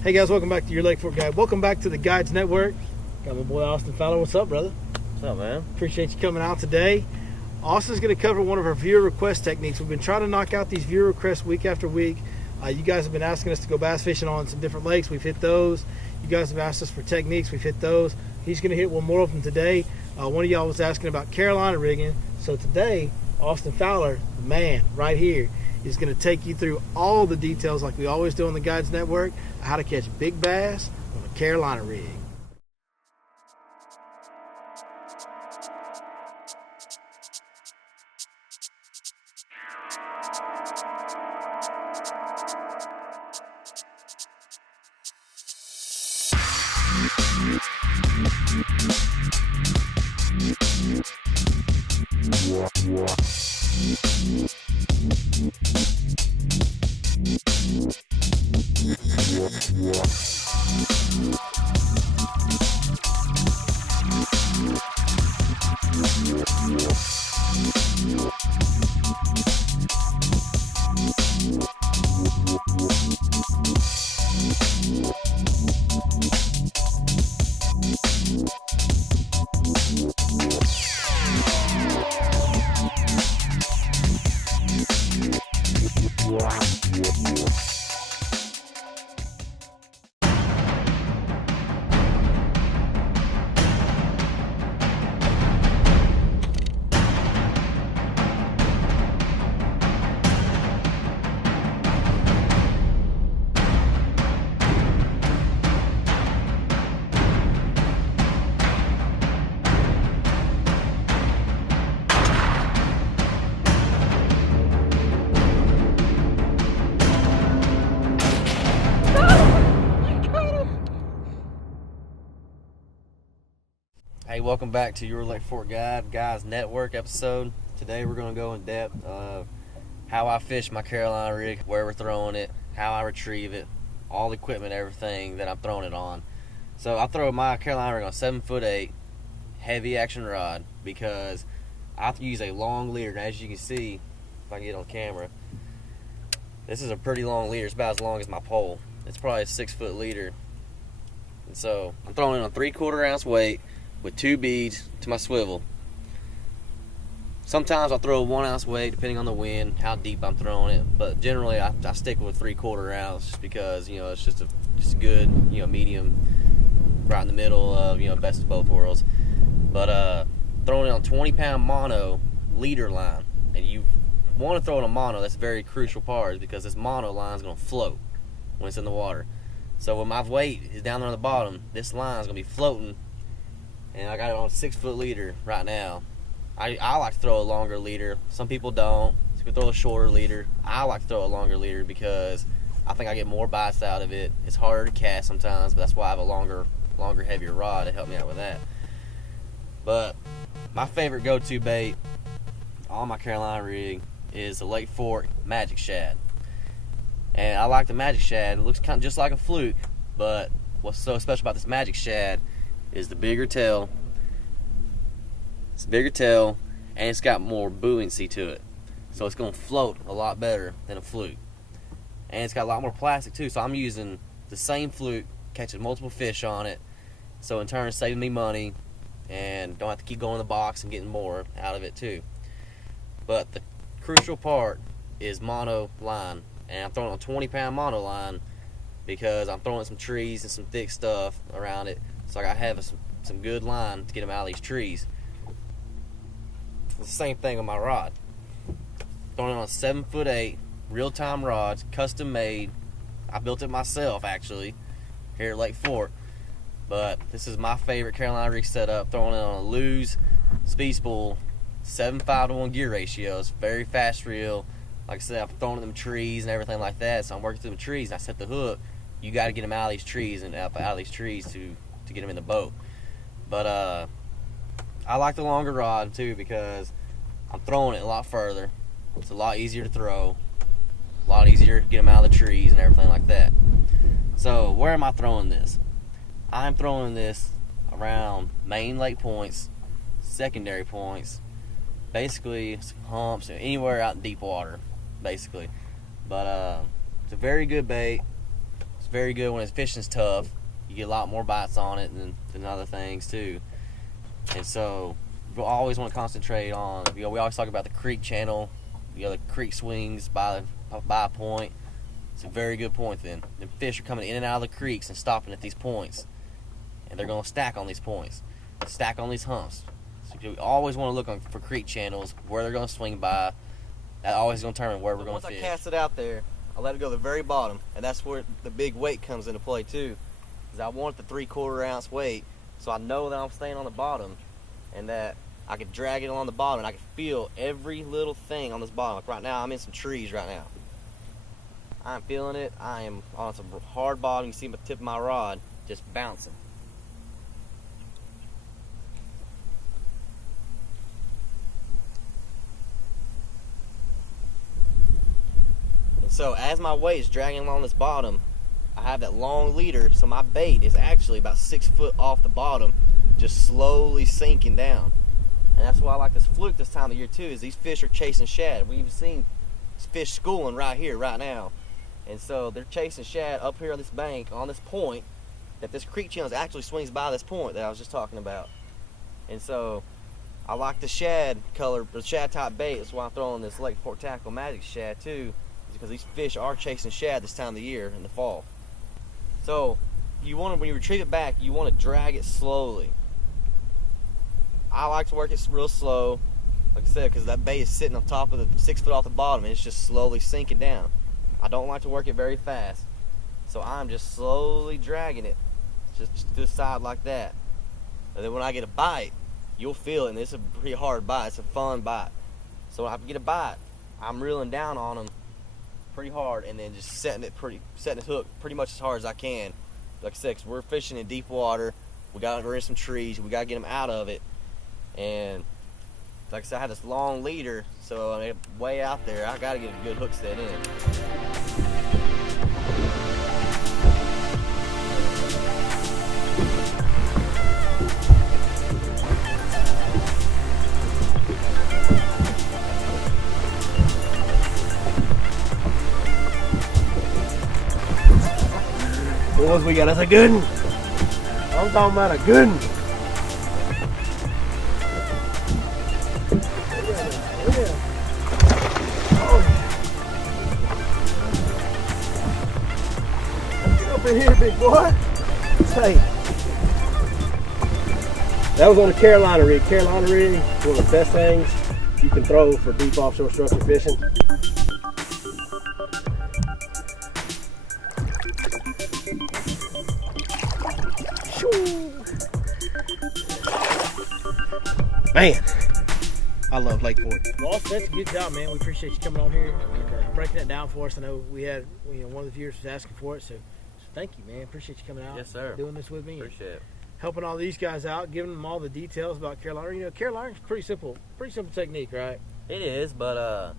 Hey guys, welcome back to your Lake Fork Guide. Welcome back to the Guides Network. Got my boy Austyn Fowler. What's up, brother? What's up, man? Appreciate you coming out today. Austyn's going to cover one of our viewer request techniques. We've been trying to knock out these viewer requests week after week. You guys have been asking us to go bass fishing on some different lakes. We've hit those. You guys have asked us for techniques. We've hit those. He's going to hit one more of them today. One of y'all was asking about Carolina rigging. So today, Austyn Fowler, the man right here, is going to take you through all the details like we always do on the Guides Network, how to catch big bass on a Carolina rig. Hey, welcome back to your Lake Fork Guys Network episode. Today we're going to go in depth of how I fish my Carolina rig, where we're throwing it, how I retrieve it, all the equipment, everything that I'm throwing it on. So I throw my Carolina rig on 7'8" heavy action rod because I have to use a long leader. And as you can see, if I can get on camera, this is a pretty long leader. It's about as long as my pole. It's probably a 6-foot leader. And so I'm throwing it on 3/4 ounce weight with 2 beads to my swivel. Sometimes I'll throw a 1 ounce weight depending on the wind, how deep I'm throwing it, but generally I stick with 3/4 ounce just because, you know, it's just a good, you know, medium right in the middle of, you know, best of both worlds. But throwing it on 20-pound mono leader line, and you want to throw it on mono. That's a very crucial part because this mono line is going to float when it's in the water. So when my weight is down there on the bottom, this line is going to be floating. And I got it on a 6-foot leader right now. I like to throw a longer leader. Some people don't. Some people throw a shorter leader. I like to throw a longer leader because I think I get more bites out of it. It's harder to cast sometimes, but that's why I have a longer, heavier rod to help me out with that. But my favorite go-to bait on my Carolina rig is the Lake Fork Magic Shad. And I like the Magic Shad. It looks kind of just like a fluke, but what's so special about this Magic Shad is the bigger tail. It's a bigger tail, and it's got more buoyancy to it, so it's going to float a lot better than a fluke. And it's got a lot more plastic too, so I'm using the same fluke, catching multiple fish on it, so in turn saving me money and don't have to keep going in the box and getting more out of it too. But the crucial part is mono line, and I'm throwing on 20-pound mono line because I'm throwing some trees and some thick stuff around it. So I gotta have some good line to get them out of these trees. It's the same thing on my rod. Throwing it on a 7'8" real-time rod, custom made. I built it myself actually here at Lake Fork. But this is my favorite Carolina rig setup. Throwing it on a Lew's speed spool, 7:5-to-1 gear ratio. It's very fast reel. Like I said, I'm throwing them trees and everything like that. So I'm working through the trees and I set the hook. You got to get them out of these trees and out of these trees to get them in the boat. But I like the longer rod too because I'm throwing it a lot further. It's a lot easier to throw, a lot easier to get them out of the trees and everything like that. So where am I throwing this? I'm throwing this around main lake points, secondary points, basically some humps, anywhere out in deep water, basically. But it's a very good bait. It's It's very good when it's fishing's tough. You get a lot more bites on it than other things too. And so we always want to concentrate on, we always talk about the creek channel, the creek swings by a point. It's a very good point then. The fish are coming in and out of the creeks and stopping at these points. And they're going to stack on these points, stack on these humps. So we always want to look for creek channels, where they're going to swing by. That always going to determine where we're going to fish. Once I cast it out there, I let it go to the very bottom, and that's where the big weight comes into play too. Because I want the 3/4 ounce weight, so I know that I'm staying on the bottom, and that I can drag it along the bottom, and I can feel every little thing on this bottom. Like right now, I'm in some trees right now. I'm feeling it. I am on some hard bottom. You see the tip of my rod just bouncing. And so as my weight is dragging along this bottom, I have that long leader, so my bait is actually about 6 foot off the bottom, just slowly sinking down. And that's why I like this fluke this time of year too, is these fish are chasing shad. We've seen fish schooling right here, right now. And so they're chasing shad up here on this bank, on this point, that this creek channel actually swings by this point that I was just talking about. And so I like the shad color, the shad type bait. That's why I'm throwing this Lake Fork Tackle Magic shad too, is because these fish are chasing shad this time of the year in the fall. So when you retrieve it back, you want to drag it slowly. I like to work it real slow, like I said, because that bait is sitting on top of the 6 foot off the bottom, and it's just slowly sinking down. I don't like to work it very fast, so I'm just slowly dragging it just to the side like that. And then when I get a bite, you'll feel it, and it's a pretty hard bite. It's a fun bite. So when I get a bite, I'm reeling down on them pretty hard, and then just setting the hook pretty much as hard as I can. Like I said, 'cause we're fishing in deep water, we're in some trees, we gotta get them out of it. And like I said, I have this long leader, so I mean, way out there, I gotta get a good hook set in. Boys, we got us a good one. I'm talking about a good one. Get up in here, big boy. Hey. That was on a Carolina rig. Carolina rig is one of the best things you can throw for deep offshore structure fishing. Man, I love Lake Fork. Well, that's a good job, man. We appreciate you coming on here and breaking that down for us. I know we had one of the viewers was asking for it, so thank you, man. Appreciate you coming out. Yes, sir. Doing this with me. Appreciate it. Helping all these guys out, giving them all the details about Carolina. You know, Carolina's pretty simple technique, right? It is, but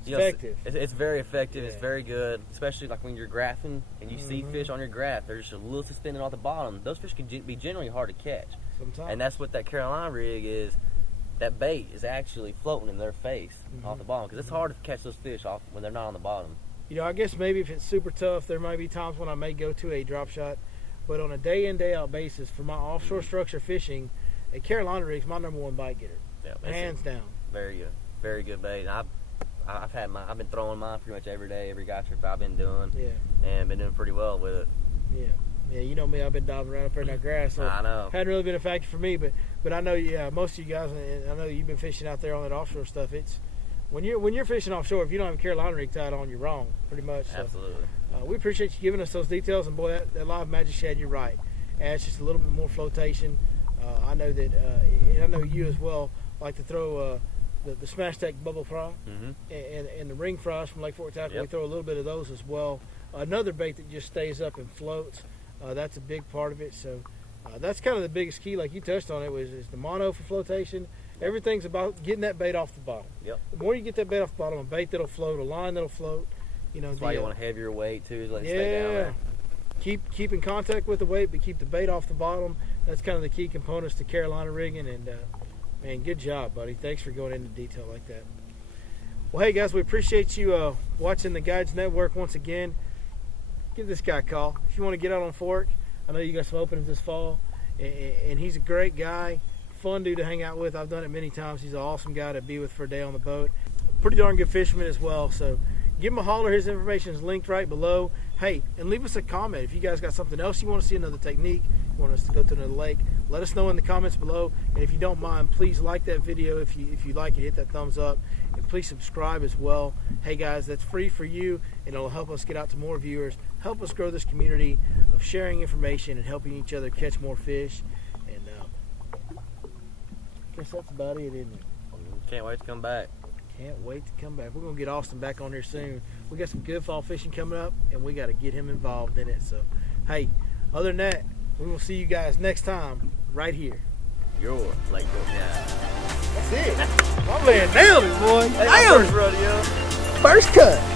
It's effective. It's very effective. Yeah. It's very good, especially like when you're graphing and you see fish on your graph. They're just a little suspended off the bottom. Those fish can be generally hard to catch. Sometimes. And that's what that Carolina rig is. That bait is actually floating in their face off the bottom, because it's hard to catch those fish off when they're not on the bottom. You know, I guess maybe if it's super tough, there might be times when I may go to a drop shot. But on a day in, day out basis, for my offshore structure fishing, a Carolina rig's my number one bite getter. Yeah, Hands down. Very good bait. And I've been throwing mine pretty much every day, every guy trip I've been doing. Yeah. And been doing pretty well with it. Yeah. Yeah, you know me, I've been diving around up there in that grass. So I know. Hadn't really been a factor for me, but I know, yeah, most of you guys, and I know you've been fishing out there on that offshore stuff. It's when you're fishing offshore, if you don't have a Carolina rig tied on, you're wrong, pretty much. So, Absolutely. we appreciate you giving us those details, and boy, that live magic shad, you're right. Adds just a little bit more flotation. I know that, and I know you as well like to throw the Smash Tech bubble fry and the ring fries from Lake Fork Tackle. Yep. We throw a little bit of those as well. Another bait that just stays up and floats. That's a big part of it. So that's kind of the biggest key, like you touched on it, is the mono for flotation. Everything's about getting that bait off the bottom. Yep. The more you get that bait off the bottom, a bait that'll float, a line that'll float. You know, That's why you want a heavier weight too, to let it stay down there. Keep in contact with the weight, but keep the bait off the bottom. That's kind of the key components to Carolina rigging. And man, good job, buddy. Thanks for going into detail like that. Well, hey guys, we appreciate you watching the Guides Network once again. give this guy a call. If you want to get out on Fork, I know you got some openings this fall, and he's a great guy, fun dude to hang out with. I've done it many times. He's an awesome guy to be with for a day on the boat. Pretty darn good fisherman as well. So give him a holler. His information is linked right below. Hey, and leave us a comment. If you guys got something else you want to see, another technique, you want us to go to another lake, let us know in the comments below. And if you don't mind, please like that video. If you like it, hit that thumbs up. And please subscribe as well. Hey guys, that's free for you, and it'll help us get out to more viewers, help us grow this community of sharing information and helping each other catch more fish. And I guess that's about it, isn't it? Can't wait to come back. Can't wait to come back. We're going to get Austyn back on here soon. We got some good fall fishing coming up, and we got to get him involved in it. So, hey, other than that, we will see you guys next time right here. Your Lake Boat guy. That's it. My man nailed it, boy. Hey, my first rodeo. First cut.